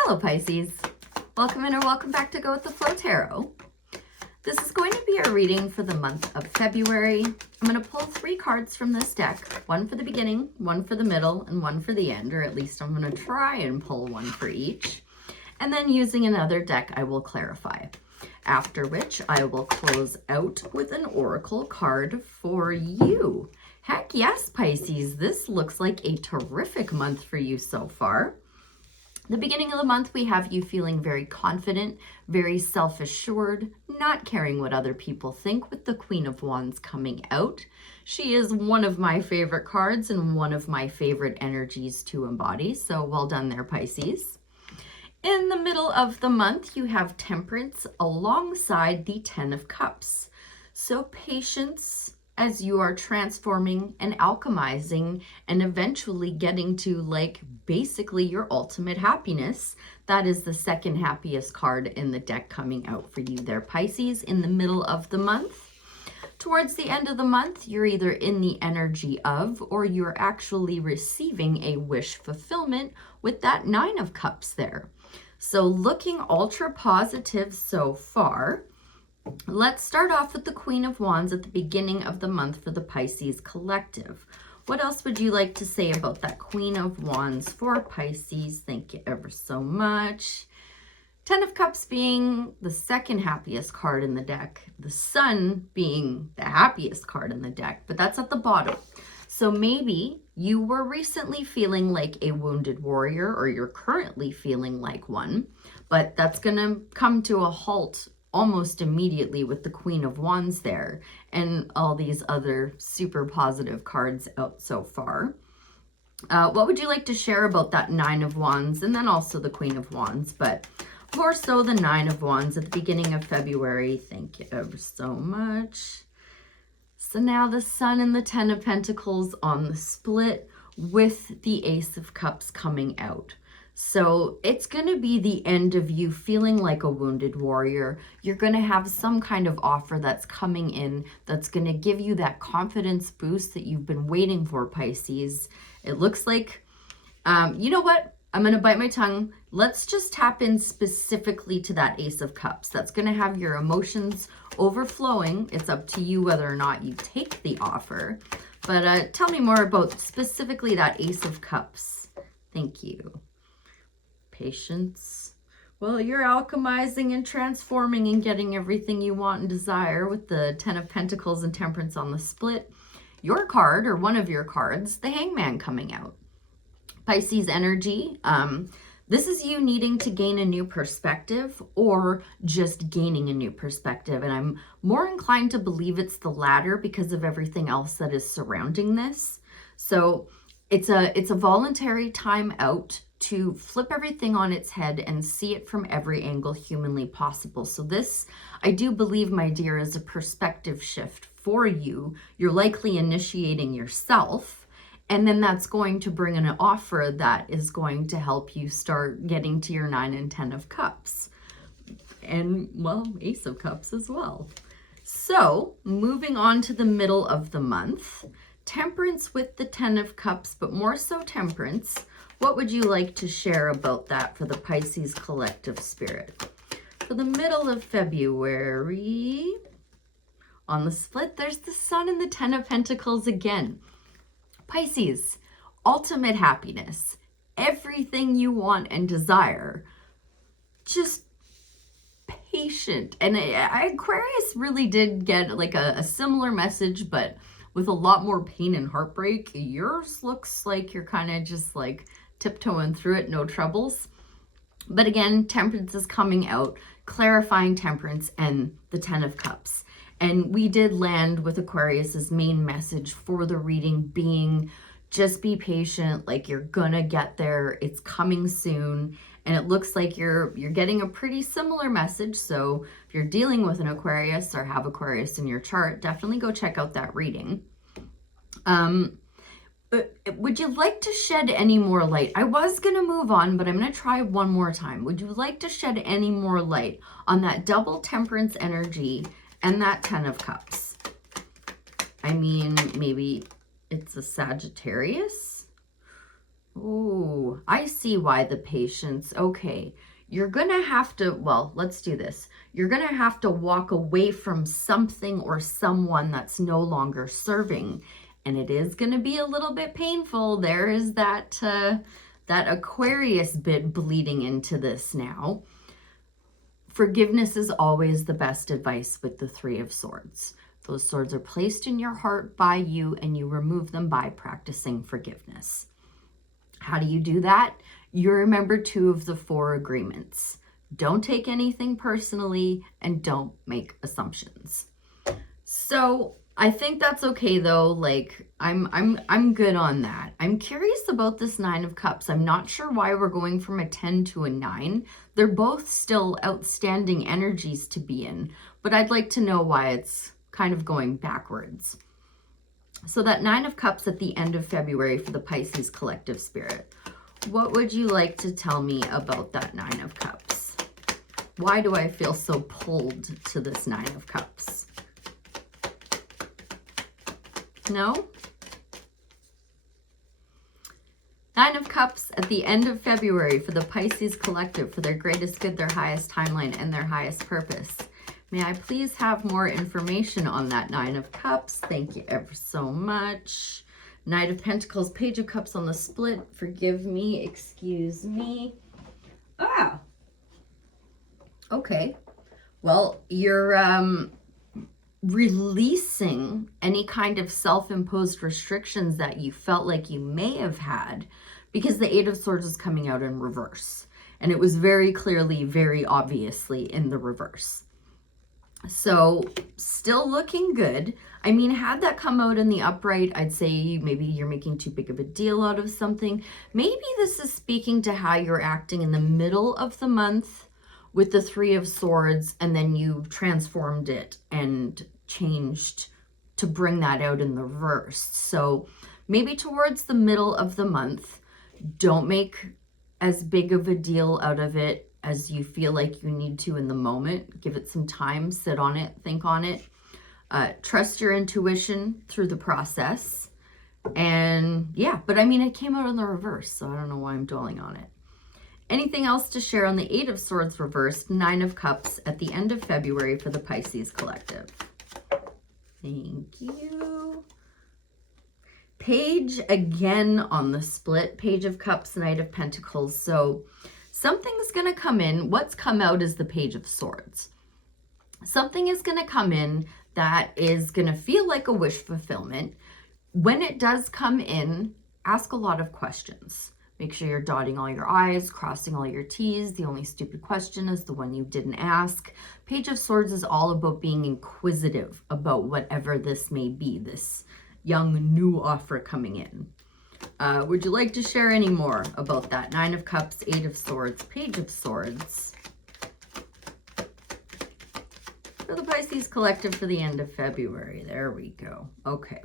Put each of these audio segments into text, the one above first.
Hello Pisces, welcome in or welcome back to Go With The Flow Tarot. This is going to be a reading for the month of February. I'm going to pull 3 cards from this deck, one for the beginning, one for the middle, and one for the end, or at least I'm going to try and pull one for each. And then using another deck, I will clarify. After which I will close out with an oracle card for you. Heck yes, Pisces, this looks like a terrific month for you so far. The beginning of the month, we have you feeling very confident, very self-assured, not caring what other people think, with the Queen of Wands coming out. She is one of my favorite cards and one of my favorite energies to embody, so well done there, Pisces. In the middle of the month, you have Temperance alongside the 10 of Cups. So patience as you are transforming and alchemizing and eventually getting to basically your ultimate happiness. That is the second happiest card in the deck coming out for you there, Pisces, in the middle of the month. Towards the end of the month, you're either in the energy of or you're actually receiving a wish fulfillment with that 9 of Cups there. So looking ultra positive so far. Let's start off with the Queen of Wands at the beginning of the month for the Pisces collective. What else would you like to say about that Queen of Wands for Pisces? Thank you ever so much. 10 of Cups being the second happiest card in the deck. The Sun being the happiest card in the deck, but that's at the bottom. So maybe you were recently feeling like a wounded warrior, or you're currently feeling like one, but that's going to come to a halt almost immediately with the Queen of Wands there and all these other super positive cards out so far. What would you like to share about that 9 of Wands and then also the Queen of Wands, but more so the 9 of Wands at the beginning of February? Thank you ever so much. So now the Sun and the 10 of Pentacles on the split with the Ace of Cups coming out. So it's going to be the end of you feeling like a wounded warrior. You're going to have some kind of offer that's coming in that's going to give you that confidence boost that you've been waiting for, Pisces. It looks like, you know what? I'm going to bite my tongue. Let's just tap in specifically to that Ace of Cups. That's going to have your emotions overflowing. It's up to you whether or not you take the offer. But tell me more about specifically that Ace of Cups. Thank you. Patience. Well, you're alchemizing and transforming and getting everything you want and desire with the 10 of Pentacles and Temperance on the split. Your card, or one of your cards, the Hangman coming out. Pisces energy. This is you needing to gain a new perspective or just gaining a new perspective. And I'm more inclined to believe it's the latter because of everything else that is surrounding this. So it's a voluntary time out to flip everything on its head and see it from every angle humanly possible. So this, I do believe, my dear, is a perspective shift for you. You're likely initiating yourself, and then that's going to bring an offer that is going to help you start getting to your 9 and 10 of Cups. And, well, Ace of Cups as well. So, moving on to the middle of the month, Temperance with the 10 of Cups, but more so Temperance. What would you like to share about that for the Pisces collective spirit? For the middle of February, on the split, there's the Sun and the 10 of Pentacles again. Pisces, ultimate happiness, everything you want and desire, just patient. And Aquarius really did get like a similar message, but with a lot more pain and heartbreak. Yours looks like you're kind of just like tiptoeing through it, no troubles. But again, Temperance is coming out, clarifying Temperance and the 10 of Cups. And we did land with Aquarius's main message for the reading being just be patient, like you're gonna get there, it's coming soon. And it looks like you're getting a pretty similar message. So if you're dealing with an Aquarius or have Aquarius in your chart, definitely go check out that reading. Would you like to shed any more light? I was going to move on, but I'm going to try one more time. Would you like to shed any more light on that double Temperance energy and that 10 of Cups? I mean, maybe it's a Sagittarius Oh, I see why the patience. Okay. You're going to have to, well, let's do this. You're going to have to walk away from something or someone that's no longer serving. And it is going to be a little bit painful. There is that Aquarius bit bleeding into this now. Forgiveness is always the best advice with the Three of Swords. Those swords are placed in your heart by you, and you remove them by practicing forgiveness. How do you do that? You remember 2 of the 4 agreements. Don't take anything personally and don't make assumptions. So I think that's okay though. Like I'm good on that. I'm curious about this 9 of Cups. I'm not sure why we're going from a 10 to a 9. They're both still outstanding energies to be in, but I'd like to know why it's kind of going backwards. So that 9 of Cups at the end of February for the Pisces collective spirit. What would you like to tell me about that 9 of Cups? Why do I feel so pulled to this 9 of Cups? No? 9 of Cups at the end of February for the Pisces collective, for their greatest good, their highest timeline, and their highest purpose. May I please have more information on that 9 of Cups? Thank you ever so much. Knight of Pentacles, Page of Cups on the split. Forgive me, excuse me. Ah, okay. Well, you're releasing any kind of self-imposed restrictions that you felt like you may have had, because the 8 of Swords is coming out in reverse. And it was very clearly, very obviously in the reverse. So still looking good. I mean, had that come out in the upright, I'd say maybe you're making too big of a deal out of something. Maybe this is speaking to how you're acting in the middle of the month with the 3 of Swords, and then you transformed it and changed to bring that out in the reverse. So maybe towards the middle of the month, don't make as big of a deal out of it as you feel like you need to in the moment. Give it some time, sit on it, think on it. Trust your intuition through the process. And yeah, but I mean, it came out in the reverse, so I don't know why I'm dwelling on it. Anything else to share on the 8 of Swords reversed, 9 of Cups at the end of February for the Pisces collective? Thank you. Page again on the split, Page of Cups, Knight of Pentacles. So something's going to come in. What's come out is the Page of Swords. Something is going to come in that is going to feel like a wish fulfillment. When it does come in, ask a lot of questions. Make sure you're dotting all your I's, crossing all your T's. The only stupid question is the one you didn't ask. Page of Swords is all about being inquisitive about whatever this may be, this young new offer coming in. Would you like to share any more about that? 9 of Cups, 8 of Swords, Page of Swords. For the Pisces collective for the end of February. There we go. Okay.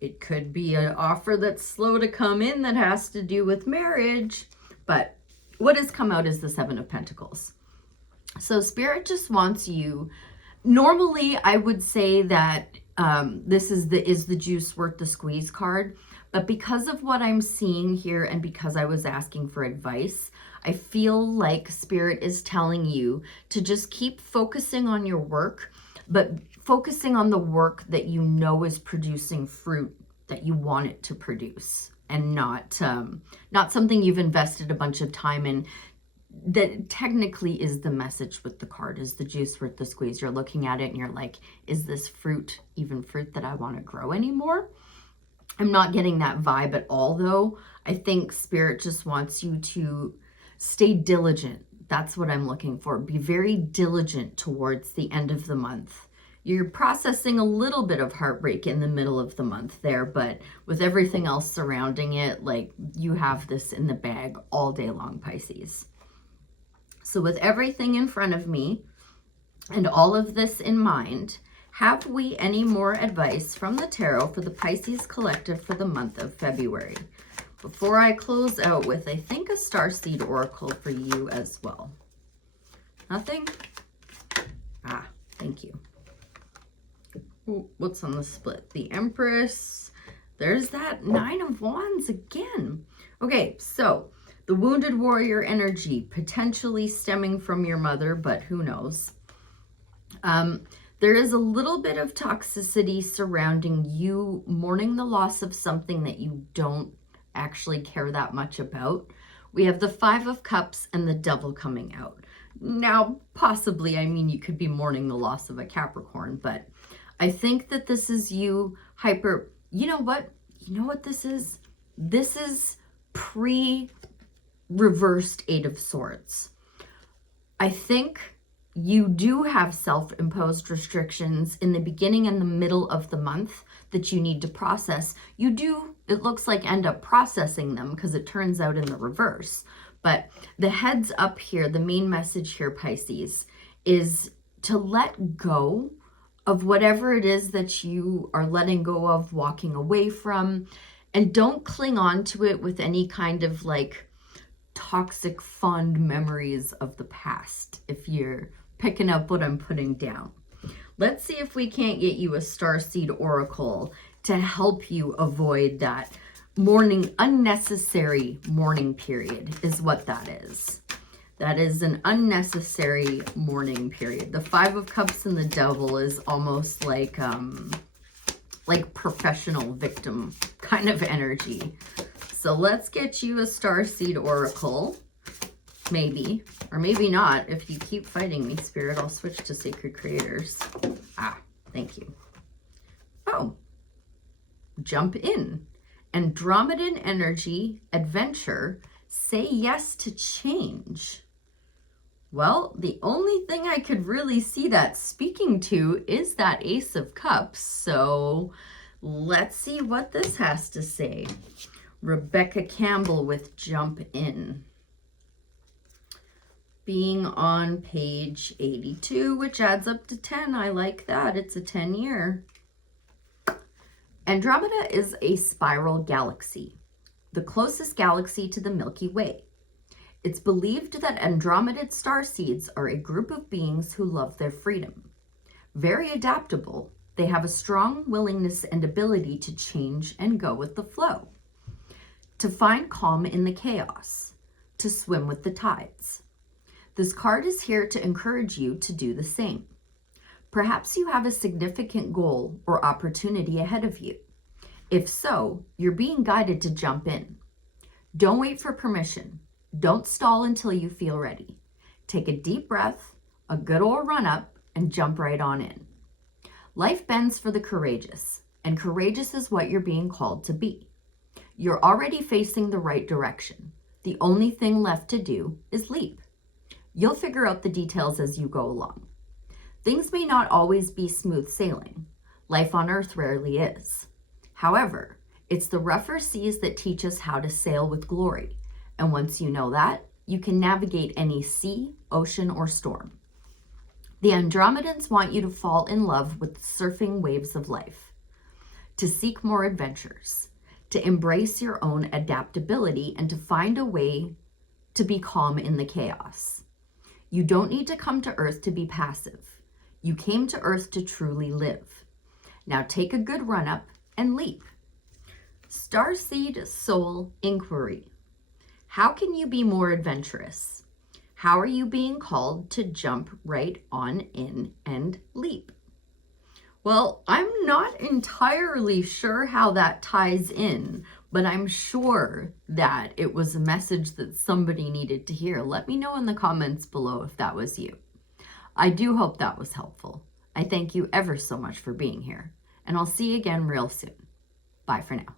It could be an offer that's slow to come in that has to do with marriage. But what has come out is the 7 of Pentacles. So Spirit just wants you. Normally, I would say that this is the juice worth the squeeze card. But because of what I'm seeing here and because I was asking for advice, I feel like Spirit is telling you to just keep focusing on your work, but focusing on the work that you know is producing fruit that you want it to produce, and not something you've invested a bunch of time in. That technically is the message with the card, is the juice worth the squeeze. You're looking at it and you're like, is this fruit even fruit that I want to grow anymore? I'm not getting that vibe at all, though. I think Spirit just wants you to stay diligent. That's what I'm looking for. Be very diligent towards the end of the month. You're processing a little bit of heartbreak in the middle of the month there, but with everything else surrounding it, like, you have this in the bag all day long, Pisces. So with everything in front of me and all of this in mind, have we any more advice from the tarot for the Pisces collective for the month of February? Before I close out with, I think, a starseed oracle for you as well. Nothing? Ah, thank you. Ooh, what's on the split? The Empress. There's that 9 of Wands again. Okay, so the wounded warrior energy, potentially stemming from your mother, but who knows? There is a little bit of toxicity surrounding you mourning the loss of something that you don't actually care that much about. We have the Five of Cups and the Devil coming out. Now, possibly, I mean, you could be mourning the loss of a Capricorn, but I think that this is you hyper... You know what? You know what this is? This is pre-reversed Eight of Swords. I think you do have self-imposed restrictions in the beginning and the middle of the month that you need to process. You do, it looks like, end up processing them because it turns out in the reverse. But the heads up here, the main message here, Pisces, is to let go of whatever it is that you are letting go of, walking away from, and don't cling on to it with any kind of like toxic fond memories of the past, if you're picking up what I'm putting down. Let's see if we can't get you a starseed oracle to help you avoid that mourning, unnecessary mourning period is what that is. That is an unnecessary mourning period. The Five of Cups and the Devil is almost like professional victim kind of energy. So let's get you a starseed oracle. Maybe, or maybe not. If you keep fighting me, Spirit, I'll switch to Sacred Creators. Ah, thank you. Oh, jump in. Andromedan energy, adventure, say yes to change. Well, the only thing I could really see that speaking to is that Ace of Cups. So let's see what this has to say. Rebecca Campbell with Jump In. Being on page 82, which adds up to 10. I like that. It's a 10-year. Andromeda is a spiral galaxy, the closest galaxy to the Milky Way. It's believed that Andromedan starseeds are a group of beings who love their freedom. Very adaptable, they have a strong willingness and ability to change and go with the flow, to find calm in the chaos, to swim with the tides. This card is here to encourage you to do the same. Perhaps you have a significant goal or opportunity ahead of you. If so, you're being guided to jump in. Don't wait for permission. Don't stall until you feel ready. Take a deep breath, a good old run up, and jump right on in. Life bends for the courageous, and courageous is what you're being called to be. You're already facing the right direction. The only thing left to do is leap. You'll figure out the details as you go along. Things may not always be smooth sailing. Life on Earth rarely is. However, it's the rougher seas that teach us how to sail with glory. And once you know that, you can navigate any sea, ocean, or storm. The Andromedans want you to fall in love with the surfing waves of life, to seek more adventures, to embrace your own adaptability, and to find a way to be calm in the chaos. You don't need to come to Earth to be passive. You came to Earth to truly live. Now take a good run up and leap. Starseed Soul Inquiry. How can you be more adventurous? How are you being called to jump right on in and leap? Well, I'm not entirely sure how that ties in, but I'm sure that it was a message that somebody needed to hear. Let me know in the comments below if that was you. I do hope that was helpful. I thank you ever so much for being here, and I'll see you again real soon. Bye for now.